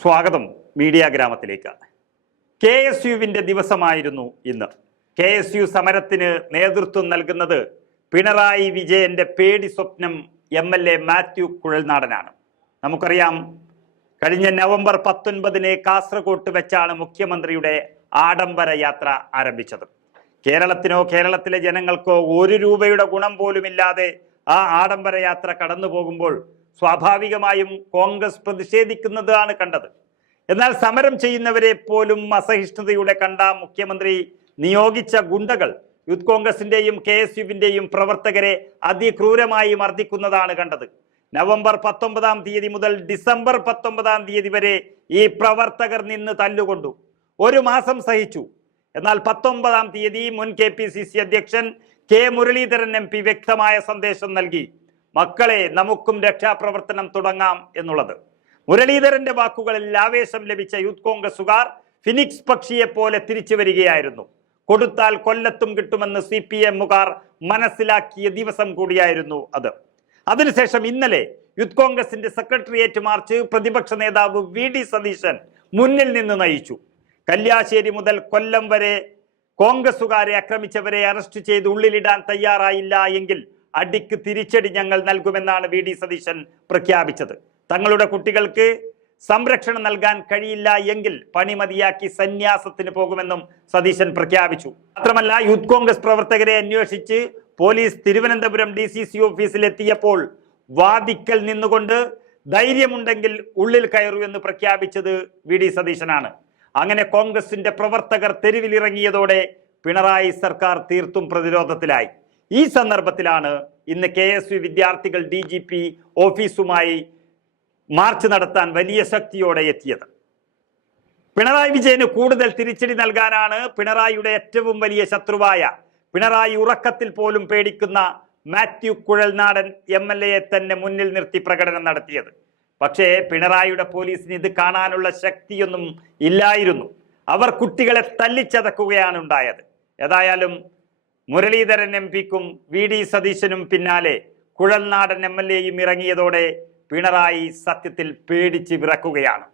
സ്വാഗതം മീഡിയ ഗ്രാമത്തിലേക്ക്. KSUവിന്റെ ദിവസമായിരുന്നു ഇന്ന്. KSU സമരത്തിന് നേതൃത്വം നൽകുന്നത് പിണറായി വിജയന്റെ പേടി സ്വപ്നം MLA മാത്യു കുഴൽനാടനാണ്. നമുക്കറിയാം, കഴിഞ്ഞ നവംബർ 19 കാസർഗോട്ട് വെച്ചാണ് മുഖ്യമന്ത്രിയുടെ ആഡംബര യാത്ര ആരംഭിച്ചത്. കേരളത്തിനോ കേരളത്തിലെ ജനങ്ങൾക്കോ 1 രൂപയുടെ ഗുണം പോലുമില്ലാതെ ആ ആഡംബര യാത്ര കടന്നു പോകുമ്പോൾ സ്വാഭാവികമായും കോൺഗ്രസ് പ്രതിഷേധിക്കുന്നതാണ് കണ്ടത്. എന്നാൽ സമരം ചെയ്യുന്നവരെ പോലും അസഹിഷ്ണുതയുടെ കണ്ട മുഖ്യമന്ത്രി നിയോഗിച്ച ഗുണ്ടകൾ യൂത്ത് കോൺഗ്രസിന്റെയും KSUവിന്റെയും പ്രവർത്തകരെ അതിക്രൂരമായി മർദ്ദിക്കുന്നതാണ് കണ്ടത്. നവംബർ 19 മുതൽ ഡിസംബർ 19 വരെ ഈ പ്രവർത്തകർ നിന്ന് തല്ലുകൊണ്ടു. 1 മാസം സഹിച്ചു. എന്നാൽ 19 മുൻ KPCC അധ്യക്ഷൻ K മുരളീധരൻ MP വ്യക്തമായ സന്ദേശം നൽകി. മക്കളെ, നമുക്കും രക്ഷാപ്രവർത്തനം തുടങ്ങാം എന്നുള്ളത്. മുരളീധരന്റെ വാക്കുകളിൽ ആവേശം ലഭിച്ച യൂത്ത് കോൺഗ്രസുകാർ ഫിനിക്സ് പക്ഷിയെ പോലെ തിരിച്ചു വരികയായിരുന്നു. കൊടുത്താൽ കൊല്ലത്തും കിട്ടുമെന്ന് CPMുകാർ മനസ്സിലാക്കിയ ദിവസം കൂടിയായിരുന്നു അത്. അതിനുശേഷം ഇന്നലെ യൂത്ത് കോൺഗ്രസിന്റെ സെക്രട്ടേറിയറ്റ് മാർച്ച് പ്രതിപക്ഷ നേതാവ് VD സതീശൻ മുന്നിൽ നിന്ന് നയിച്ചു. കല്യാശ്ശേരി മുതൽ കൊല്ലം വരെ കോൺഗ്രസുകാരെ ആക്രമിച്ചവരെ അറസ്റ്റ് ചെയ്ത് ഉള്ളിലിടാൻ തയ്യാറായില്ല എങ്കിൽ അടിക്ക് തിരിച്ചടി ഞങ്ങൾ നൽകുമെന്നാണ് VD സതീശൻ പ്രഖ്യാപിച്ചത്. തങ്ങളുടെ കുട്ടികൾക്ക് സംരക്ഷണം നൽകാൻ കഴിയില്ല എങ്കിൽ പണി മതിയാക്കി സന്യാസത്തിന് പോകുമെന്നും സതീശൻ പ്രഖ്യാപിച്ചു. മാത്രമല്ല, യൂത്ത് കോൺഗ്രസ് പ്രവർത്തകരെ അന്വേഷിച്ച് പോലീസ് തിരുവനന്തപുരം DCC ഓഫീസിലെത്തിയപ്പോൾ വാദിക്കൽ നിന്നുകൊണ്ട് ധൈര്യമുണ്ടെങ്കിൽ ഉള്ളിൽ കയറൂ എന്ന് പ്രഖ്യാപിച്ചത് VD സതീശനാണ്. അങ്ങനെ കോൺഗ്രസിന്റെ പ്രവർത്തകർ തെരുവിലിറങ്ങിയതോടെ പിണറായി സർക്കാർ തീർത്തും പ്രതിരോധത്തിലായി. ഈ സന്ദർഭത്തിലാണ് ഇന്ന് KSU വിദ്യാർത്ഥികൾ DGP ഓഫീസുമായി മാർച്ച് നടത്താൻ വലിയ ശക്തിയോടെ എത്തിയത്. പിണറായി വിജയന് കൂടുതൽ തിരിച്ചടി നൽകാനാണ് പിണറായിയുടെ ഏറ്റവും വലിയ ശത്രുവായ, പിണറായി ഉറക്കത്തിൽ പോലും പേടിക്കുന്ന മാത്യു കുഴൽനാടൻ MLAയെ തന്നെ മുന്നിൽ നിർത്തി പ്രകടനം നടത്തിയത്. പക്ഷേ പിണറായിയുടെ പോലീസിന് ഇത് കാണാനുള്ള ശക്തിയൊന്നും ഇല്ലായിരുന്നു. അവർ കുട്ടികളെ തല്ലിച്ചതക്കുകയാണ് ഉണ്ടായത്. ഏതായാലും മുരളീധരൻ MPക്കും VD സതീശനും പിന്നാലെ കുഴൽനാടൻ MLAയും ഇറങ്ങിയതോടെ പിണറായി സത്യത്തിൽ പേടിച്ച് വിറക്കുകയാണ്.